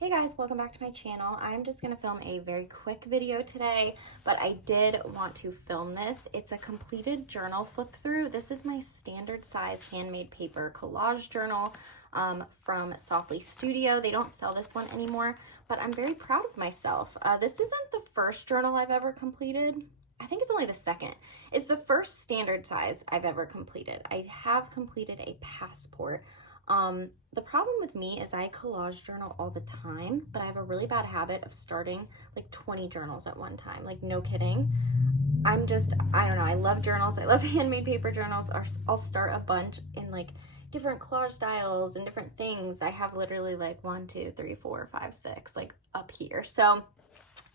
Hey guys, welcome back to my channel. I'm just going to film a very quick video today, but I did want to film this. It's a completed journal flip through. This is my standard size handmade paper collage journal from Softly Studio. They don't sell this one anymore, but I'm very proud of myself. This isn't the first journal I've ever completed. I think it's only the second. It's the first standard size I've ever completed. I have completed a passport. The problem with me is I collage journal all the time, but I have a really bad habit of starting like 20 journals at one time. Like, no kidding. I don't know. I love journals. I love handmade paper journals. I'll start a bunch in like different collage styles and different things. I have literally like 1, 2, 3, 4, 5, 6 like up here. So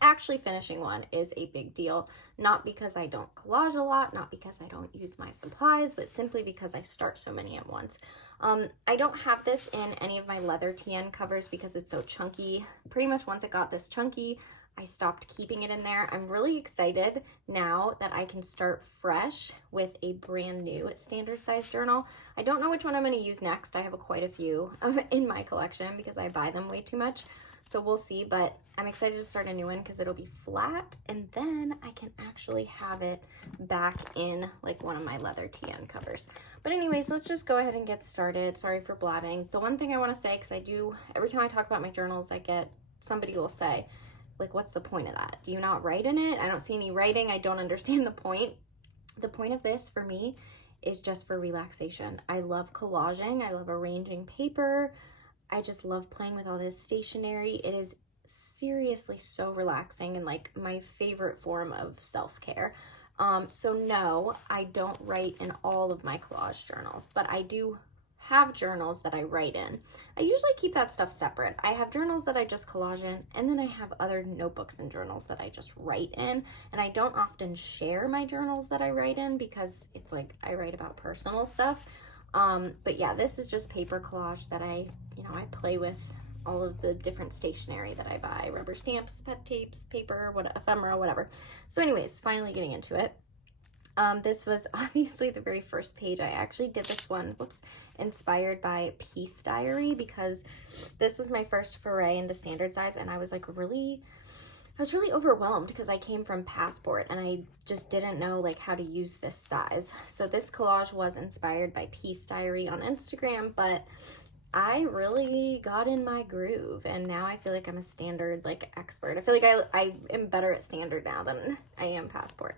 actually finishing one is a big deal, not because I don't collage a lot, not because I don't use my supplies, but simply because I start so many at once. I don't have this in any of my leather TN covers because it's so chunky. Pretty much once it got this chunky, I stopped keeping it in there. I'm really excited now that I can start fresh with a brand new standard size journal. I don't know which one I'm going to use next. I have quite a few in my collection because I buy them way too much. So we'll see, but I'm excited to start a new one because it'll be flat and then I can actually have it back in like one of my leather TN covers. But anyways, let's just go ahead and get started. Sorry for blabbing. The one thing I want to say, because every time I talk about my journals, somebody will say, like, what's the point of that? Do you not write in it? I don't see any writing. I don't understand the point. The point of this for me is just for relaxation. I love collaging. I love arranging paper. I just love playing with all this stationery. It is seriously so relaxing and like my favorite form of self-care. So no, I don't write in all of my collage journals, but I do have journals that I write in. I usually keep that stuff separate. I have journals that I just collage in, and then I have other notebooks and journals that I just write in, and I don't often share my journals that I write in because it's like I write about personal stuff. But yeah, this is just paper collage that I play with all of the different stationery that I buy, rubber stamps, pet tapes, paper, ephemera, whatever. So anyways, finally getting into it. This was obviously the very first page. I actually did this one, inspired by Peace Diary, because this was my first foray into standard size, and I was really overwhelmed because I came from Passport and I just didn't know like how to use this size. So this collage was inspired by Peace Diary on Instagram, but I really got in my groove and now I feel like I'm a standard like expert. I feel like I am better at standard now than I am Passport.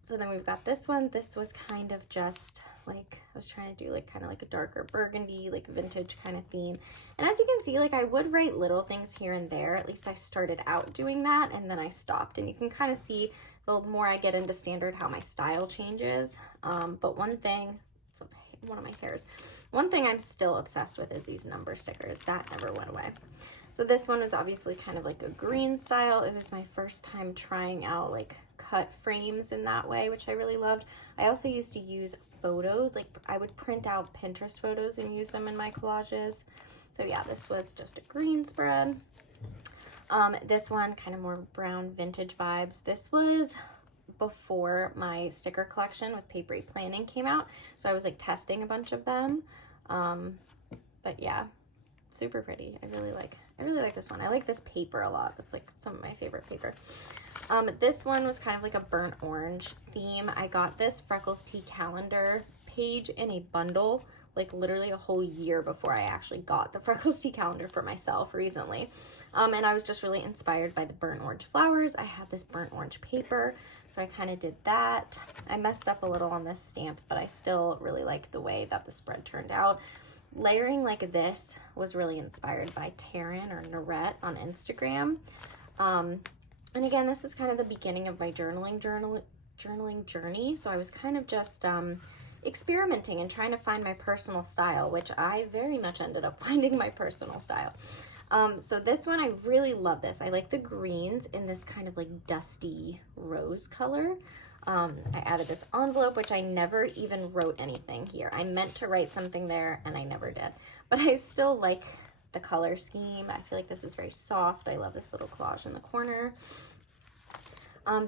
So then we've got this one. This was kind of just like, I was trying to do like kind of like a darker burgundy, like vintage kind of theme. And as you can see, like I would write little things here and there. At least I started out doing that and then I stopped. And you can kind of see the more I get into standard how my style changes. But one thing I'm still obsessed with is these number stickers. That never went away. So this one was obviously kind of like a green style. It was my first time trying out like cut frames in that way, which I really loved. I also used to use photos, like I would print out Pinterest photos and use them in my collages. So yeah, this was just a green spread. This one kind of more brown vintage vibes. This was before my sticker collection with Papery Planning came out, so I was like testing a bunch of them. But yeah, super pretty. I really like this one. I like this paper a lot. That's like some of my favorite paper. This one was kind of like a burnt orange theme. I got this Freckles Tea calendar page in a bundle, like literally a whole year before I actually got the Freckles Tea calendar for myself recently. And I was just really inspired by the burnt orange flowers. I had this burnt orange paper, so I kind of did that. I messed up a little on this stamp, but I still really like the way that the spread turned out. Layering like this was really inspired by Taryn or Norette on Instagram. And again, this is kind of the beginning of my journaling journey. So I was kind of just experimenting and trying to find my personal style, which I very much ended up finding my personal style. So this one, I really love this. I like the greens in this kind of like dusty rose color. I added this envelope, which I never even wrote anything here. I meant to write something there and I never did, but I still like the color scheme. I feel like this is very soft. I love this little collage in the corner.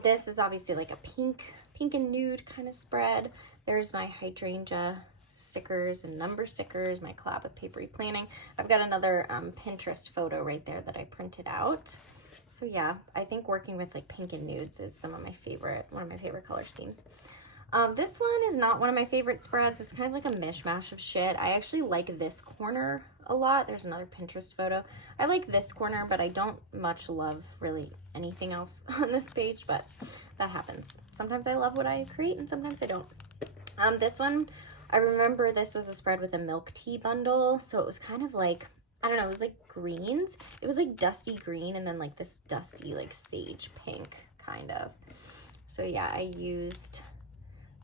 This is obviously like a pink and nude kind of spread. There's my hydrangea stickers and number stickers, my collab with Papery Planning. I've got another Pinterest photo right there that I printed out. So yeah, I think working with like pink and nudes is one of my favorite color schemes. This one is not one of my favorite spreads. It's kind of like a mishmash of shit. I actually like this corner a lot. There's another Pinterest photo. I like this corner, but I don't much love really anything else on this page, but that happens. Sometimes I love what I create and sometimes I don't. This one, I remember this was a spread with a milk tea bundle, so it was kind of like, I don't know, it was like greens. It was like dusty green and then like this dusty like sage pink kind of. So yeah, I used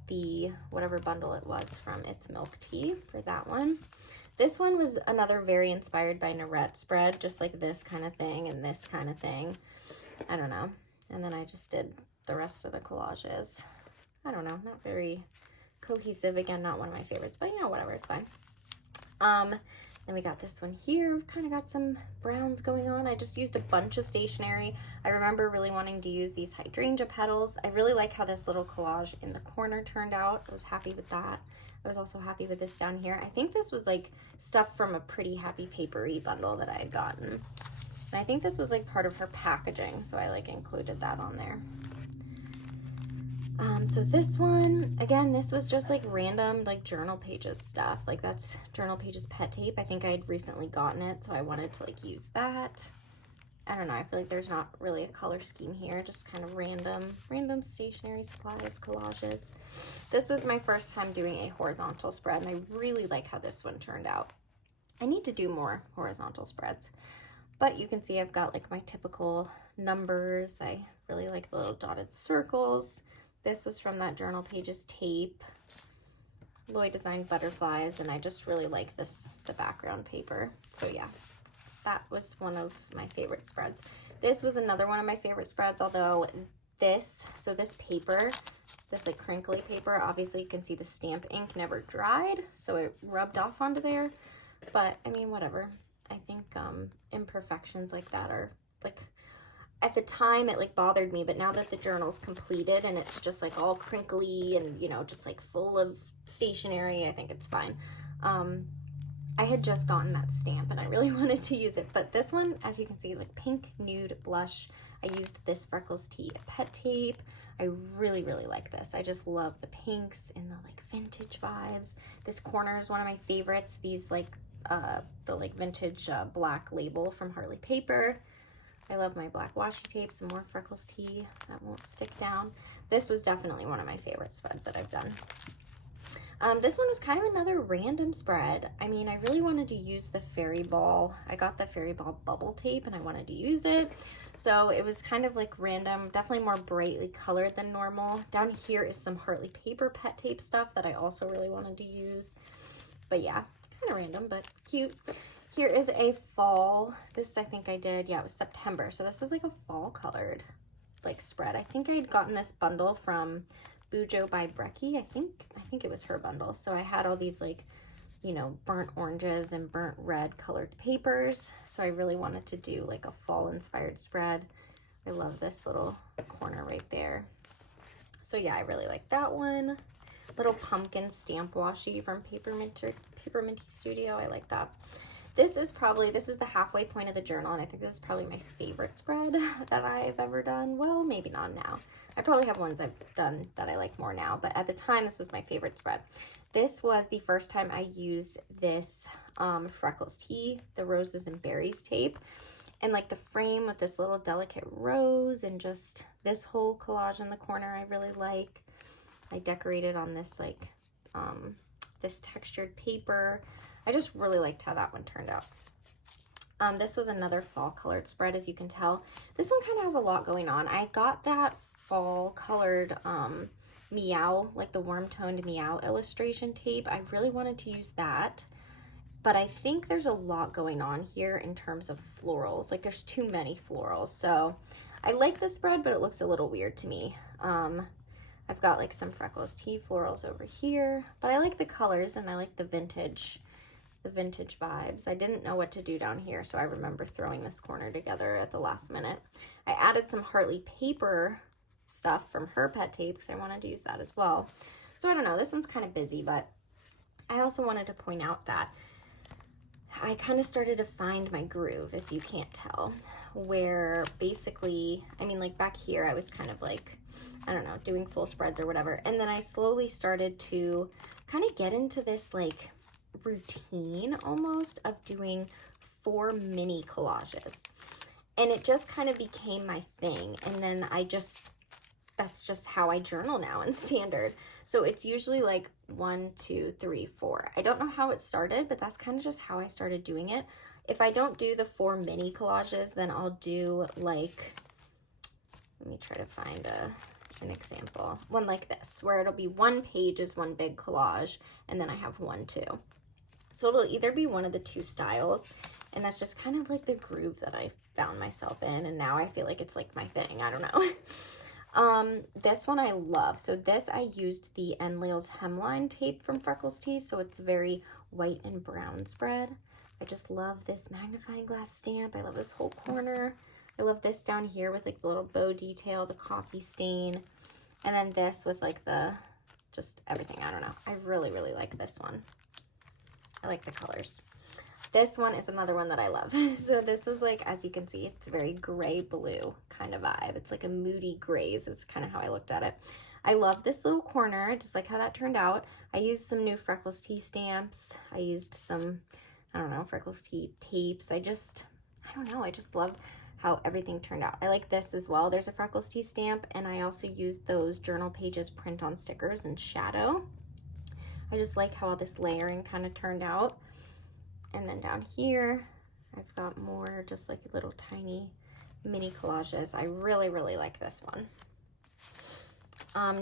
the whatever bundle it was from It's Milk Tea for that one. This one was another very inspired by Narette spread, just like this kind of thing and this kind of thing. I don't know. And then I just did the rest of the collages. I don't know, not very cohesive. Again, not one of my favorites, but you know, whatever, it's fine. Then we got this one here. We've kind of got some browns going on. I just used a bunch of stationery. I remember really wanting to use these hydrangea petals. I really like how this little collage in the corner turned out. I was happy with that. I was also happy with this down here. I think this was like stuff from a Pretty Happy Papery bundle that I had gotten. And I think this was like part of her packaging, so I like included that on there. So this one, again, this was just like random like journal pages stuff. Like that's journal pages pet tape. I think I had recently gotten it, so I wanted to like use that. I don't know, I feel like there's not really a color scheme here, just kind of random stationery supplies, collages. This was my first time doing a horizontal spread, and I really like how this one turned out. I need to do more horizontal spreads, but you can see I've got like my typical numbers. I really like the little dotted circles. This was from that journal pages tape. Lloyd designed butterflies, and I just really like the background paper. So yeah, that was one of my favorite spreads. This was another one of my favorite spreads, although this paper, this like crinkly paper, obviously you can see the stamp ink never dried, so it rubbed off onto there. But I mean, whatever. I think imperfections like that are like, at the time it like bothered me, but now that the journal's completed and it's just like all crinkly and, you know, just like full of stationery, I think it's fine. I had just gotten that stamp and I really wanted to use it, but this one, as you can see, like pink nude blush. I used this Freckles Tea pet tape. I really like this. I just love the pinks and the like vintage vibes. This corner is one of my favorites. These like the like vintage black label from Harley Paper. I love my black washi tape, some more Freckles Tea that won't stick down. This was definitely one of my favorite spreads that I've done. This one was kind of another random spread. I mean, I really wanted to use the fairy ball. I got the fairy ball bubble tape and I wanted to use it. So it was kind of like random, definitely more brightly colored than normal. Down here is some Harley Paper pet tape stuff that I also really wanted to use. But yeah, kind of random, but cute. Here is a fall. This I think I did, yeah, it was September. So this was like a fall colored like spread. I think I had gotten this bundle from Bujo by Brecky. I think it was her bundle. So I had all these like, you know, burnt oranges and burnt red colored papers. So I really wanted to do like a fall inspired spread. I love this little corner right there. So yeah, I really like that one. Little pumpkin stamp washi from Paperminty Studio. I like that. This is the halfway point of the journal, and I think this is probably my favorite spread that I've ever done. Well, maybe not now. I probably have ones I've done that I like more now, but at the time, this was my favorite spread. This was the first time I used this Freckles Tea, the Roses and Berries tape, and like the frame with this little delicate rose and just this whole collage in the corner I really like. I decorated on this like, this textured paper. I just really liked how that one turned out. This was another fall colored spread, as you can tell. This one kind of has a lot going on. I got that fall colored meow, like the warm toned meow illustration tape. I really wanted to use that, but I think there's a lot going on here in terms of florals. Like there's too many florals. So I like this spread, but it looks a little weird to me. I've got like some Freckles Tea florals over here, but I like the colors and I like the vintage vibes. I didn't know what to do down here, so I remember throwing this corner together at the last minute. I added some Harley Paper stuff from her pet tape because I wanted to use that as well. So I don't know, this one's kind of busy, but I also wanted to point out that I kind of started to find my groove, if you can't tell, where basically, I mean, like back here, I was kind of like, I don't know, doing full spreads or whatever. And then I slowly started to kind of get into this like routine almost of doing 4 mini collages. And it just kind of became my thing. And then that's just how I journal now in standard. So it's usually like 1, 2, 3, 4. I don't know how it started, but that's kind of just how I started doing it. If I don't do the 4 mini collages, then I'll do like, let me try to find an example. One like this, where it'll be 1 page is 1 big collage, and then I have 1, 2. So it'll either be one of the 2 styles, and that's just kind of like the groove that I found myself in, and now I feel like it's like my thing. I don't know. This one I love. So this, I used the Enlil's hemline tape from Freckles Tea, so it's very white and brown spread. I just love this magnifying glass stamp. I love this whole corner. I love this down here with like the little bow detail, the coffee stain, and then this with like the, just everything. I don't know. I really, really like this one. I like the colors. This one is another one that I love. So this is like, as you can see, it's a very gray blue kind of vibe. It's like a Moody grays is kind of how I looked at it. I love this little corner. I just like how that turned out. I used some new Freckles Tea stamps. I used some, I don't know, Freckles Tea tapes. I don't know. I just love how everything turned out. I like this as well. There's a Freckles Tea stamp, and I also used those journal pages print on stickers in shadow. I just like how all this layering kind of turned out. And then down here, I've got more just like little tiny mini collages. I really, really like this one.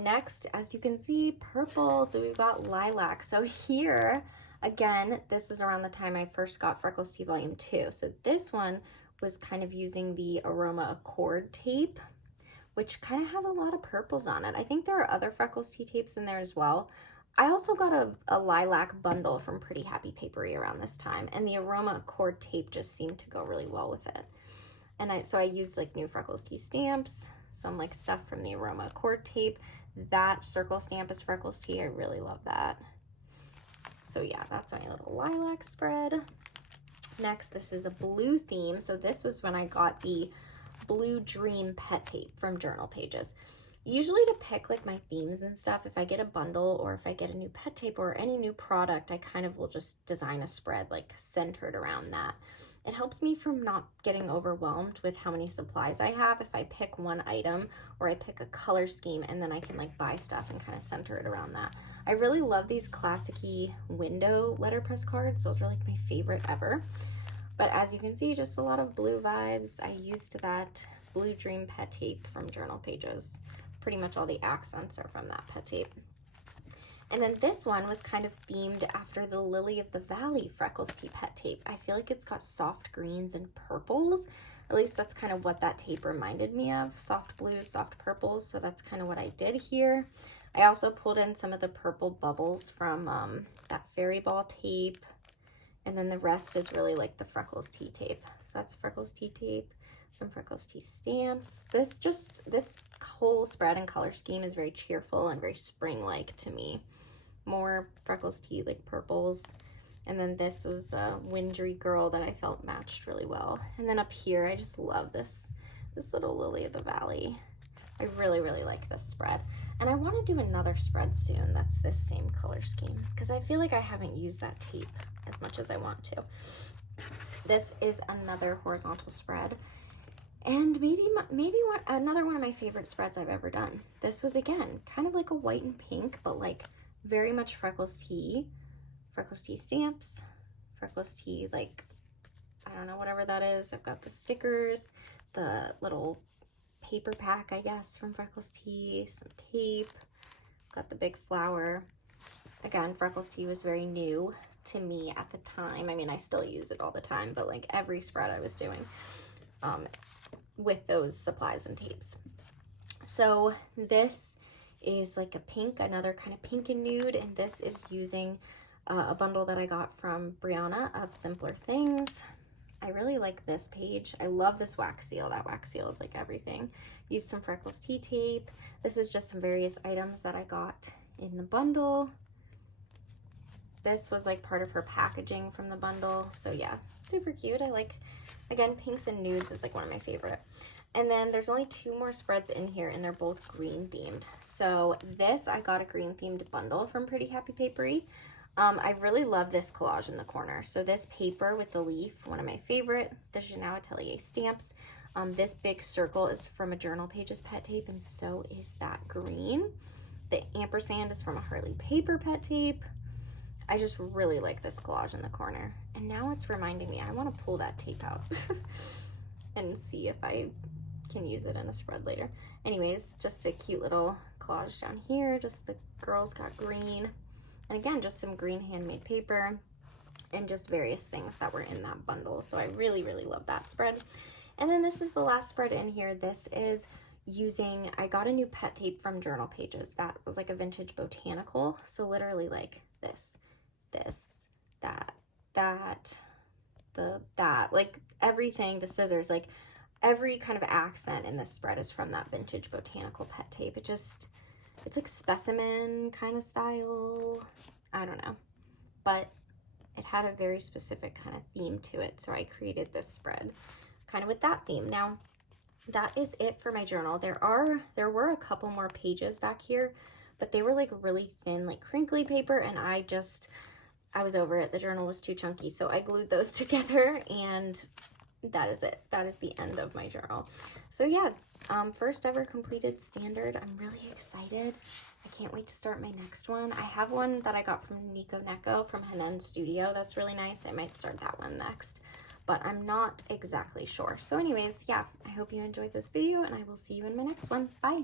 Next, as you can see, purple. So we've got lilac. So here, again, this is around the time I first got Freckles Tea Volume 2. So this one was kind of using the Aroma Accord tape, which kind of has a lot of purples on it. I think there are other Freckles Tea tapes in there as well. I also got a lilac bundle from Pretty Happy Papery around this time, and the Aroma Accord tape just seemed to go really well with it. And so I used like new Freckles Tea stamps, some like stuff from the Aroma Accord tape. That circle stamp is Freckles Tea. I really love that. So yeah, that's my little lilac spread. Next, this is a blue theme. So this was when I got the Blue Dream pet tape from Journal Pages. Usually to pick like my themes and stuff, if I get a bundle or if I get a new pet tape or any new product, I kind of will just design a spread like centered around that. It helps me from not getting overwhelmed with how many supplies I have if I pick one item or I pick a color scheme, and then I can like buy stuff and kind of center it around that. I really love these classic-y window letterpress cards. Those are like my favorite ever. But as you can see, just a lot of blue vibes. I used that Blue Dream pet tape from Journal Pages. Pretty much all the accents are from that pet tape. And then this one was kind of themed after the Lily of the Valley Freckles Tea pet tape. I feel like it's got soft greens and purples. At least that's kind of what that tape reminded me of. Soft blues, soft purples. So that's kind of what I did here. I also pulled in some of the purple bubbles from that Fairy Ball tape. And then the rest is really like the Freckles Tea tape. So that's Freckles Tea tape. Some Freckles Tea stamps. This whole spread and color scheme is very cheerful and very spring-like to me. More Freckles Tea like purples. And then this is a Windry Girl that I felt matched really well. And then up here, I just love this little Lily of the Valley. I really, really like this spread. And I want to do another spread soon that's this same color scheme, because I feel like I haven't used that tape as much as I want to. This is another horizontal spread. And another one of my favorite spreads I've ever done. This was, again, kind of like a white and pink, but like very much Freckles Tea stamps, Freckles Tea, like, I don't know, whatever that is. I've got the stickers, the little paper pack, I guess, from Freckles Tea, some tape, got the big flower. Again, Freckles Tea was very new to me at the time. I mean, I still use it all the time, but like every spread I was doing, with those supplies and tapes. So this is like a pink, another kind of pink and nude, and this is using a bundle that I got from Brianna of Simpler Things. I really like this page. I love this wax seal. That wax seal is like everything. Used some Freckles Tea tape. This is just some various items that I got in the bundle. this was like part of her packaging from the bundle. So yeah, super cute. I like, again, pinks and nudes is like one of my favorite. And then there's only 2 more spreads in here, and they're both green themed. So this, I got a green themed bundle from Pretty Happy Papery. I really love this collage in the corner. So this paper with the leaf, one of my favorite, the Janelle Atelier stamps. This big circle is from a Journal Pages pet tape, and so is that green. The ampersand is from a Harley Paper pet tape. I just really like this collage in the corner. And now it's reminding me, I want to pull that tape out and see if I can use it in a spread later. Anyways, just a cute little collage down here. Just the girls got green. And again, just some green handmade paper and just various things that were in that bundle. So I really, really love that spread. And then this is the last spread in here. This is using, I got a new pet tape from Journal Pages that was like a vintage botanical. So literally like this, that, like everything, the scissors, like every kind of accent in this spread is from that vintage botanical pet tape. It's like specimen kind of style. I don't know, but it had a very specific kind of theme to it. So I created this spread kind of with that theme. Now, that is it for my journal. There were a couple more pages back here, but they were like really thin, like crinkly paper, and I was over it. The journal was too chunky, so I glued those together, and that is it. That is the end of my journal. So yeah, first ever completed standard. I'm really excited. I can't wait to start my next one. I have one that I got from Nico Neko from Hanen Studio. That's really nice. I might start that one next, but I'm not exactly sure. So anyways, yeah, I hope you enjoyed this video, and I will see you in my next one. Bye.